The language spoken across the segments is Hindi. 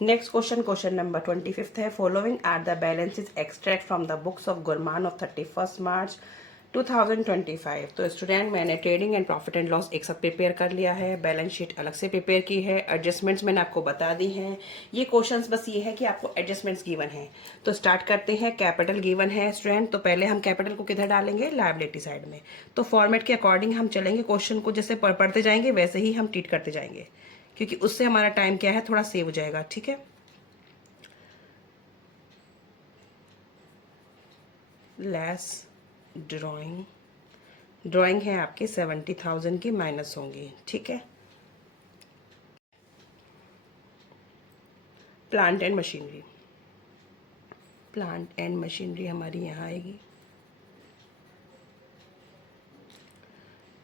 नेक्स्ट क्वेश्चन, क्वेश्चन नंबर 25 है। Following are the balances extract from the books of Gurman of 31 March 2025। तो स्टूडेंट, मैंने trading and profit and loss एक साथ प्रिपेयर कर लिया है, बैलेंस शीट अलग से प्रिपेयर की है, एडजस्टमेंट्स मैंने आपको बता दी हैं। ये क्वेश्चंस बस ये है कि आपको एडजस्टमेंट्स गिवन है। तो स्टार्ट करते हैं। कैपिटल गिवन है स्टूडेंट, तो पहले हम कैपिटल को किधर डालेंगे? लायबिलिटी साइड में। तो फॉर्मेट के अकॉर्डिंग हम चलेंगे, क्वेश्चन को जैसे पढ़ते जाएंगे वैसे ही हम ट्रीट करते जाएंगे, क्योंकि उससे हमारा टाइम क्या है, थोड़ा सेव हो जाएगा। ठीक है, लेस ड्राइंग है आपके 70,000 की माइनस होंगी। ठीक है, प्लांट एंड मशीनरी हमारी यहाँ आएगी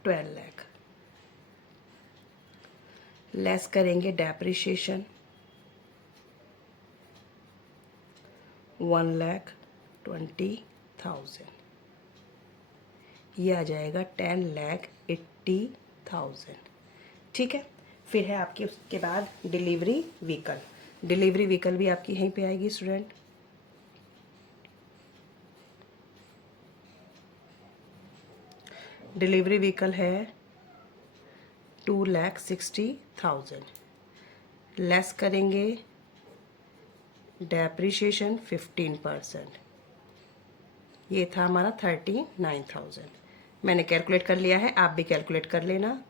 12 लाख। लेस करेंगे डेप्रिशिएशन 1,20,000, ये आ जाएगा 10,80,000। ठीक है, फिर है आपकी उसके बाद डिलीवरी व्हीकल। डिलीवरी व्हीकल भी आपकी यहीं पे आएगी स्टूडेंट। डिलीवरी व्हीकल है 2,60,000। लेस करेंगे डेप्रिशिएशन 15%, ये था हमारा 39,000। मैंने कैलकुलेट कर लिया है, आप भी कैलकुलेट कर लेना।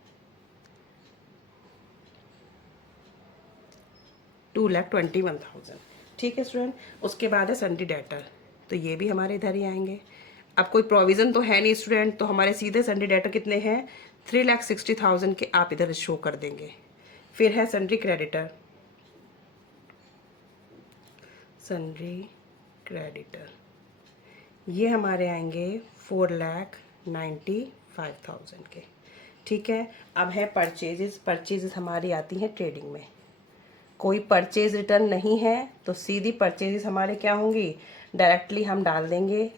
2,21,000। ठीक है स्टूडेंट, उसके बाद है सन्डी डेटर, तो ये भी हमारे इधर ही आएंगे। अब कोई प्रोविज़न तो है नहीं स्टूडेंट, तो हमारे सीधे सन्डी डेटर कितने हैं? 3,60,000 के आप इधर शो कर देंगे। फिर है सन्ड्री क्रेडिटर, ये हमारे आएंगे 4,95,000 के। ठीक है, अब है परचेजेस हमारी आती हैं ट्रेडिंग में। कोई परचेज रिटर्न नहीं है तो सीधी परचेजेस हमारे क्या होंगी? डायरेक्टली हम डाल देंगे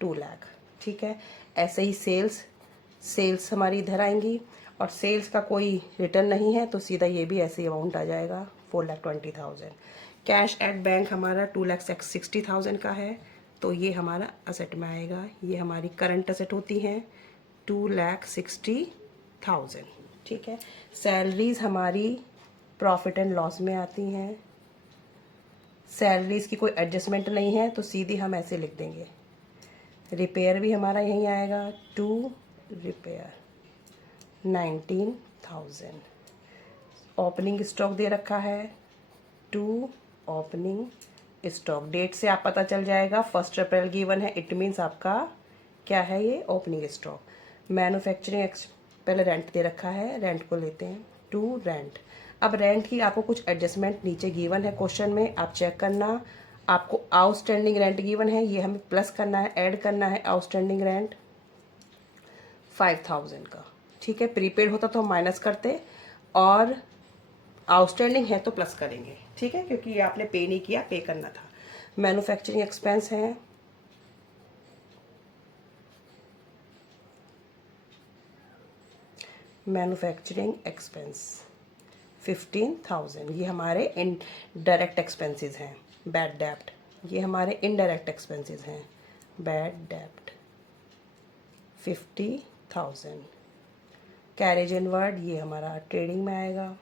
2 लाख। ठीक है, ऐसे ही सेल्स हमारी इधर आएंगी, और सेल्स का कोई रिटर्न नहीं है तो सीधा ये भी ऐसे अमाउंट आ जाएगा 4,20,000। कैश एट बैंक हमारा 2,60,000 का है, तो ये हमारा असेट में आएगा। ये हमारी करंट असेट होती हैं 2,60,000। ठीक है, सैलरीज हमारी प्रॉफिट एंड लॉस में आती हैं। सैलरीज की कोई एडजस्टमेंट नहीं है तो सीधी हम ऐसे लिख देंगे। रिपेयर भी हमारा यहीं आएगा, टू रिपेयर 19,000। ओपनिंग स्टॉक दे रखा है, टू ओपनिंग स्टॉक। डेट से आप पता चल जाएगा, 1 अप्रैल गिवन है, इट मीन्स आपका क्या है? ये ओपनिंग स्टॉक। मैन्युफैक्चरिंग पहले रेंट दे रखा है, रेंट को लेते हैं, टू रेंट। अब रेंट की आपको कुछ एडजस्टमेंट नीचे गिवन है क्वेश्चन में, आप चेक करना। आपको आउटस्टैंडिंग रेंट गिवन है, ये हमें प्लस करना है, ऐड करना है आउटस्टैंडिंग रेंट 5,000 का। ठीक है, प्रीपेड होता तो हम माइनस करते, और आउटस्टैंडिंग है तो प्लस करेंगे। ठीक है, क्योंकि ये आपने पे नहीं किया, पे करना था। मैन्युफैक्चरिंग एक्सपेंस है मैन्युफैक्चरिंग एक्सपेंस 15,000, ये हमारे इनडायरेक्ट एक्सपेंसेस हैं। बैड डेप्ट, ये हमारे इनडायरेक्ट एक्सपेंसेस हैं। बैड डेप्ट 50,000। कैरेज इनवर्ड, ये हमारा ट्रेडिंग में आएगा।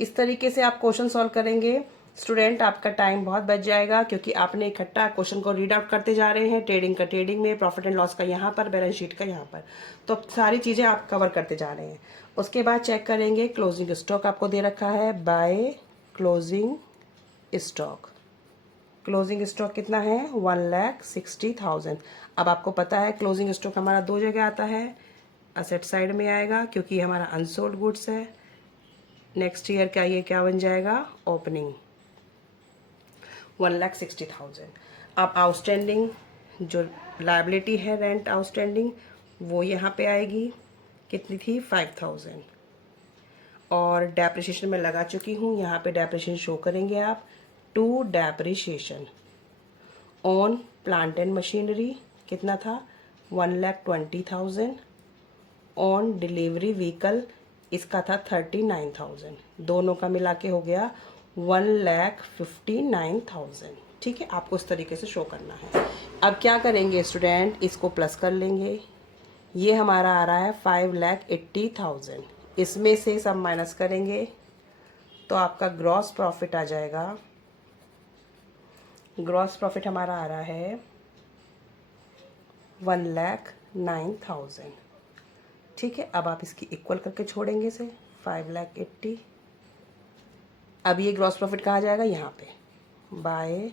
इस तरीके से आप क्वेश्चन सॉल्व करेंगे स्टूडेंट, आपका टाइम बहुत बच जाएगा, क्योंकि आपने इकट्ठा क्वेश्चन को रीड आउट करते जा रहे हैं। ट्रेडिंग का ट्रेडिंग में, प्रॉफिट एंड लॉस का यहाँ पर, बैलेंस शीट का यहाँ पर, तो सारी चीज़ें आप कवर करते जा रहे हैं। उसके बाद चेक करेंगे क्लोजिंग स्टॉक आपको दे रखा है, by closing stock. Closing stock कितना है? 1,60,000। अब आपको पता है क्लोजिंग स्टॉक हमारा दो जगह आता है, असेट साइड में आएगा क्योंकि हमारा अनसोल्ड गुड्स है। नेक्स्ट ईयर का ये क्या बन जाएगा? ओपनिंग 1,60,000। अब आउटस्टैंडिंग जो लायबिलिटी है, रेंट आउटस्टैंडिंग, वो यहाँ पे आएगी, कितनी थी? 5,000। और डेप्रिसिएशन में लगा चुकी हूँ, यहाँ पे डेप्रिसिएशन शो करेंगे आप, to depreciation on plant and machinery कितना था? 1,20,000। ऑन डिलीवरी व्हीकल इसका था 39,000, दोनों का मिला के हो गया 1,59,000। ठीक है, आपको इस तरीके से शो करना है। अब क्या करेंगे स्टूडेंट, इसको प्लस कर लेंगे। ये हमारा आ रहा है 5,80,000, इसमें से सब माइनस करेंगे तो आपका ग्रॉस प्रॉफिट आ जाएगा। ग्रॉस प्रॉफिट हमारा आ रहा है 1,09,000। ठीक है, अब आप इसकी इक्वल करके छोड़ेंगे इसे 5,80,000। अब ये ग्रॉस प्रॉफिट कहाँ जाएगा, यहाँ पे by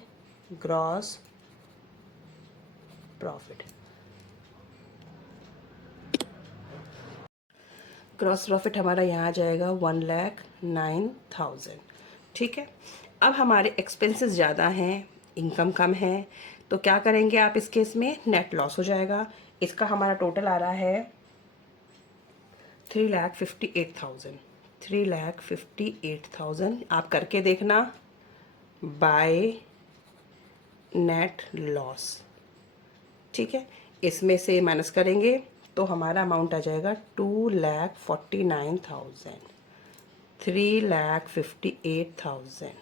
gross profit. Gross profit हमारा यहाँ जाएगा 1,09,000। ठीक है, अब हमारे एक्सपेंसेस ज़्यादा हैं, इनकम कम है, तो क्या करेंगे आप इस केस में, नेट लॉस हो जाएगा। इसका हमारा टोटल आ रहा है 3,58,000। 3,58,000 आप करके देखना बाय नेट लॉस। ठीक है, इसमें से माइनस करेंगे तो हमारा अमाउंट आ जाएगा 2,49,000, 3,58,000।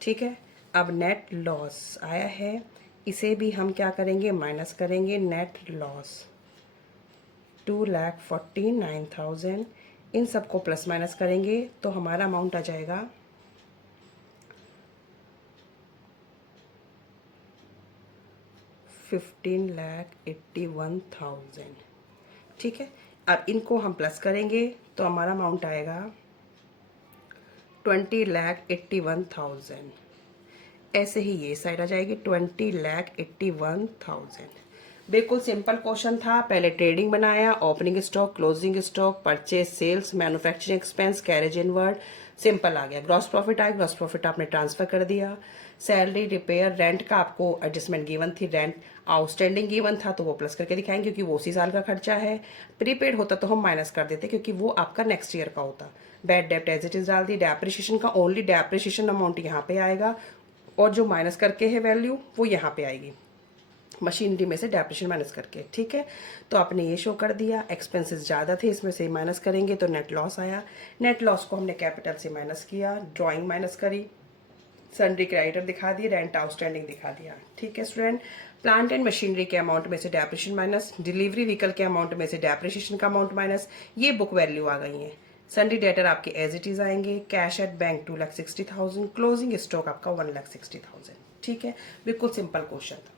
ठीक है, अब नेट लॉस आया है, इसे भी हम क्या करेंगे, माइनस करेंगे। नेट लॉस 2,49,000, इन सबको प्लस माइनस करेंगे तो हमारा अमाउंट आ जाएगा 15,81,000। ठीक है, अब इनको हम प्लस करेंगे तो हमारा अमाउंट आएगा 20,81,000। ऐसे ही ये साइड आ जाएगी 20,81,000। बिल्कुल सिंपल क्वेश्चन था। पहले ट्रेडिंग बनाया, opening stock, closing stock, purchase, sales, manufacturing expense, carriage inward, simple आ गया। ग्रॉस प्रॉफिट आया, ग्रॉस प्रॉफिट आपने ट्रांसफर कर दिया। सैलरी, रिपेयर, रेंट का आपको एडजस्टमेंट गिवन थी, रेंट आउटस्टैंडिंग गिवन था तो वो प्लस करके दिखाएंगे क्योंकि वो उसी साल का खर्चा है। प्रीपेड होता तो हम माइनस कर देते क्योंकि वो आपका नेक्स्ट ईयर का होता। बैड डेप्ट एज इट इज डाल दी। डेप्रिसिएशन का ओनली डेप्रिसिएशन अमाउंट यहाँ पे आएगा और जो माइनस करके है वैल्यू वो यहाँ पे आएगी, मशीनरी में से डेप्रिसिएशन माइनस करके। ठीक है, तो आपने ये शो कर दिया। एक्सपेंसेस ज़्यादा थे, इसमें से माइनस करेंगे तो नेट लॉस आया। नेट लॉस को हमने कैपिटल से माइनस किया, ड्राइंग माइनस करी, सन्ड्री क्रेडिटर दिखा दिए, रेंट आउटस्टैंडिंग दिखा दिया। ठीक है स्टूडेंट, प्लांट एंड मशीनरी के अमाउंट में से डेप्रिसिएशन माइनस, डिलीवरी व्हीकल के अमाउंट में से डेप्रिसिएशन का अमाउंट माइनस, ये बुक वैल्यू आ गई है। सन्ड्री डेटर आपके एज इट इज आएंगे। Cash at bank 2,60,000, closing stock आपका 1,60,000। ठीक है, बिल्कुल सिंपल क्वेश्चन था।